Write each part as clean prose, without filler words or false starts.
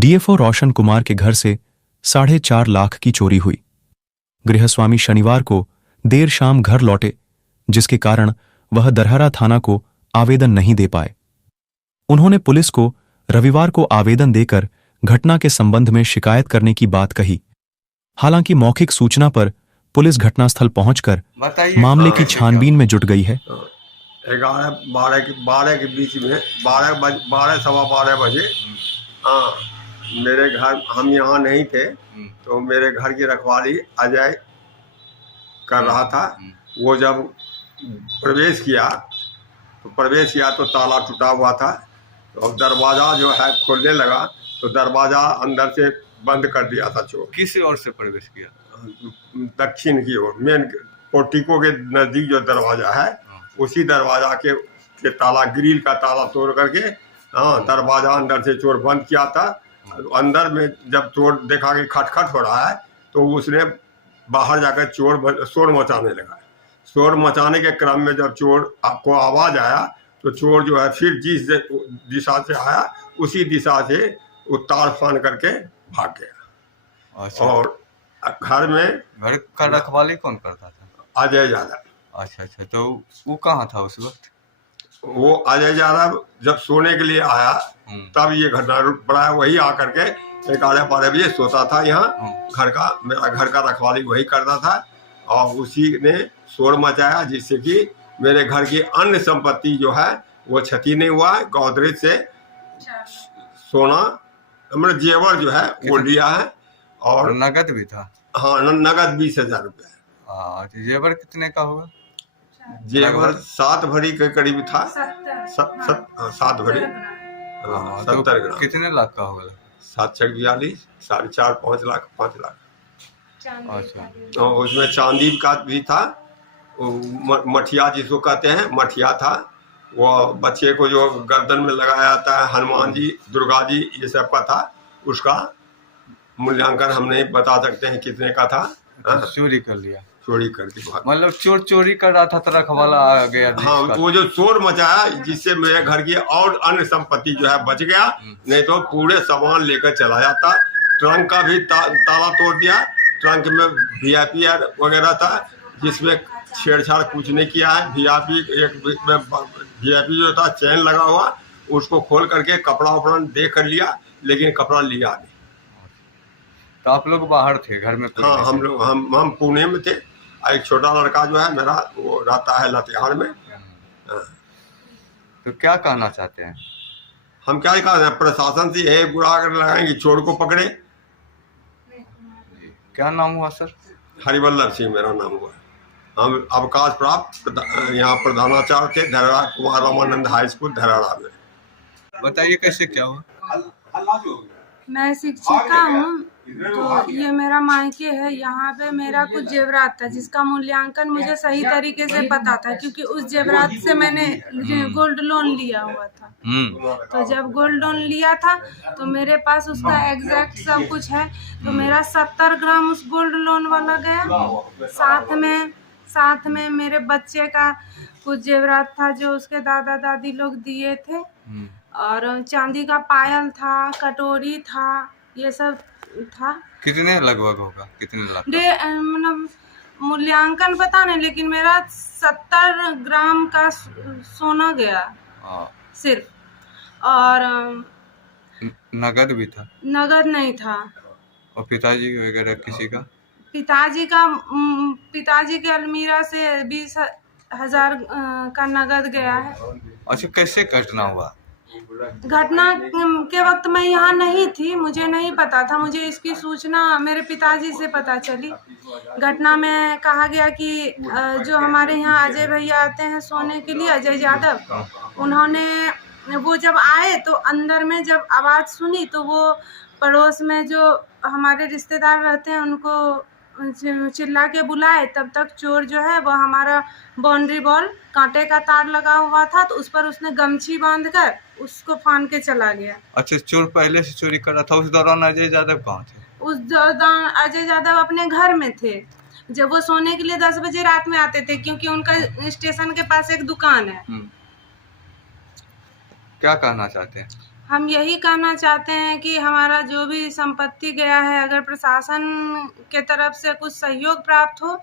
DFO Roshan Kumar के घर से 4.5 लाख की चोरी हुई। गृहस्वामी शनिवार को देर शाम घर लौटे, जिसके कारण वह दरहरा थाना को आवेदन नहीं दे पाए। उन्होंने पुलिस को रविवार को आवेदन देकर घटना के संबंध में शिकायत करने की बात कही। हालांकि मौखिक सूचना पर पुलिस घटनास्थल पहुंचकर मामले की छानबीन में जुट गई है। 11-12 के बीच में 12-12 बजे मेरे घर, हम यहाँ नहीं थे तो मेरे घर की रखवाली अजय कर रहा था। वो जब प्रवेश किया तो ताला टूटा हुआ था, तो दरवाज़ा जो है खोलने लगा तो दरवाज़ा अंदर से बंद कर दिया था चोर। किस ओर से प्रवेश किया? दक्षिण की ओर, मेन पोर्टिको के नज़दीक जो दरवाज़ा है उसी दरवाज़ा के ताला, ग्रिल का ताला तोड़ करके दरवाज़ा अंदर से चोर बंद किया था। अंदर में जब चोर देखा कि खटखट हो रहा है तो उसने बाहर जाकर शोर मचाने लगा। शोर मचाने के क्रम में जब चोर को आवाज़ आया तो चोर जो है फिर जिस दिशा से आया उसी दिशा से वो तार फान करके भाग गया। अच्छा। और घर का रखवाली कौन करता था? अजय यादव। अच्छा, तो वो कहाँ था उस वक्त? वो अजय यादव जब सोने के लिए आया तब ये घटना पड़ा। वही आकर के 11-12 बजे सोता था यहाँ। मेरा घर का रखवाली वही करता था और उसी ने शोर मचाया, जिससे कि मेरे घर की अन्य संपत्ति जो है वो क्षति नहीं हुआ। गोदरेज से सोना, मतलब जेवर जो है वो लिया है और नगद भी था। हाँ, नगद 20,000 रुपये। जेवर कितने का होगा? जेवर 7 भरी के करीब था। 7 भरी, 70 ग्राम। कितने लाख का होगा? 7-42, 4.5, 5 लाख, 5 लाख। अच्छा। तो उसमें चांदी का भी था, मठिया जिसको कहते हैं, मठिया था। वो बच्चे को जो गर्दन में लगाया जाता है, हनुमान जी, दुर्गा जी, ये सब का था। उसका मूल्यांकन हम नहीं बता सकते हैं कितने का था। चोरी कर लिया। चोरी करके भाग, मतलब चोर चोरी कर रहा था तो रखवाला आ गया। हाँ, वो जो शोर मचाया जिससे मेरे घर की और अन्य संपत्ति जो है बच गया, नहीं तो पूरे सामान लेकर चला जाता। ट्रंक का भी ताला तोड़ दिया। ट्रंक में वीआईपी वगैरह था, जिसमें छेड़छाड़ कुछ नहीं किया है। वीआईपी जो था चैन लगा हुआ, उसको खोल करके कपड़ा उपड़ा दे कर लिया, लेकिन कपड़ा लिया नहीं। तो आप लोग बाहर थे, घर में? हाँ, हम पुणे में थे। एक छोटा लड़का जो है मेरा, वो रहता है लातेहार में। तो क्या कहना चाहते हैं? हम क्या कहते हैं, प्रशासन से यही गुहार लगाएंगे चोर को पकड़े। क्या नाम हुआ सर? हरिवल्लभ सिंह मेरा नाम हुआ। हम अवकाश प्राप्त यहाँ प्रधानाचार्य थे धरहरा, कुमार रामानंद हाई स्कूल धरहरा में। बताइए कैसे क्या हुआ? मैं शिक्षिका हूँ, तो ये मेरा मायके है। यहाँ पे मेरा कुछ जेवरात था जिसका मूल्यांकन मुझे सही तरीके से पता था, क्योंकि उस जेवरात से मैंने गोल्ड लोन लिया हुआ था। तो जब गोल्ड लोन लिया था तो मेरे पास उसका एग्जैक्ट सब कुछ है। तो मेरा 70 ग्राम उस गोल्ड लोन वाला गया। साथ में मेरे बच्चे का कुछ जेवरात था जो उसके दादा दादी लोग दिए थे, और चांदी का पायल था, कटोरी था, ये सब था। कितने लगभग होगा? कितने लाख? मतलब मूल्यांकन पता नहीं, लेकिन मेरा 70 ग्राम का सोना गया सिर्फ। और नगद भी था? नगद नहीं था। और पिताजी वगैरह किसी का? पिताजी के अलमीरा से 20,000 का नगद गया है। अच्छा, कैसे घटना हुआ? घटना के वक्त मैं यहाँ नहीं थी, मुझे नहीं पता था। मुझे इसकी सूचना मेरे पिताजी से पता चली। घटना में कहा गया कि जो हमारे यहाँ अजय भैया आते हैं सोने के लिए, अजय यादव, उन्होंने वो जब आए तो अंदर में जब आवाज़ सुनी तो वो पड़ोस में जो हमारे रिश्तेदार रहते हैं उनको चिल्ला के बुलाए। तब तक चोर जो है वो हमारा बाउंड्री वॉल कांटे का तार लगा हुआ था, तो उस पर उसने गमछी बांधकर उसको फान के चला गया। अच्छा, चोर पहले से चोरी कर रहा था। उस दौरान अजय यादव कहाँ थे? उस दौरान अजय यादव अपने घर में थे। जब वो सोने के लिए 10 बजे रात में आते थे, क्योंकि उनका स्टेशन के पास एक दुकान है। क्या कहना चाहते हैं? हम यही कहना चाहते हैं कि हमारा जो भी संपत्ति गया है, अगर प्रशासन के तरफ से कुछ सहयोग प्राप्त हो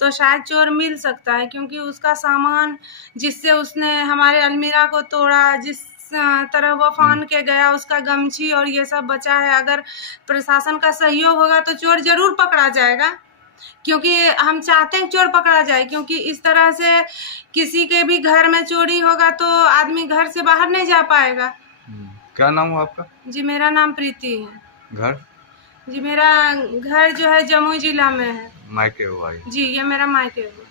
तो शायद चोर मिल सकता है, क्योंकि उसका सामान जिससे उसने हमारे अलमीरा को तोड़ा, जिस तरह वो फान के गया, उसका गमछी और ये सब बचा है। अगर प्रशासन का सहयोग होगा तो चोर जरूर पकड़ा जाएगा, क्योंकि हम चाहते हैं चोर पकड़ा जाए, क्योंकि इस तरह से किसी के भी घर में चोरी होगा तो आदमी घर से बाहर नहीं जा पाएगा। क्या नाम हुआ आपका? जी मेरा नाम प्रीति है। घर? जी मेरा घर जो है जमुई जिला में है। मायके हुआ ये? जी ये मेरा मायके है।